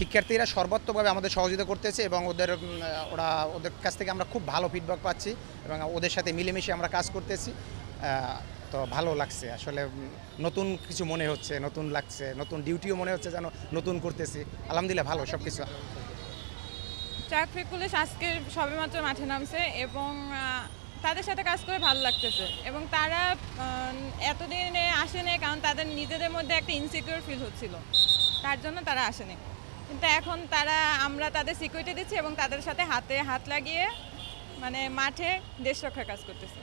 শিক্ষার্থীরা সর্বাত্মকভাবে আমাদের সহযোগিতা করতেছে এবং ওদের কাছ থেকে আমরা খুব ভালো ফিডব্যাক পাচ্ছি এবং ওদের সাথে মিলেমিশে আমরা কাজ করতেছি। তো ভালো লাগছে আসলে, নতুন কিছু মনে হচ্ছে, নতুন লাগছে, নতুন ডিউটিও মনে হচ্ছে যেন নতুন করতেছি। আলহামদুলিল্লাহ ভালো সব কিছু। ট্রাফিক পুলিশ আজকে সবেমাত্র মাঠে নামছে এবং তাদের সাথে কাজ করে ভালো লাগতেছে এবং তারা এতদিনে আসেনি কারণ তাদের নিজেদের মধ্যে একটা ইনসিকিউর ফিল হচ্ছিল, তার জন্য তারা আসেনি। কিন্তু এখন আমরা তাদের সিকিউরিটি দিচ্ছি এবং তাদের সাথে হাতে হাত লাগিয়ে মানে মাঠে দেশ রক্ষার কাজ করতেছি।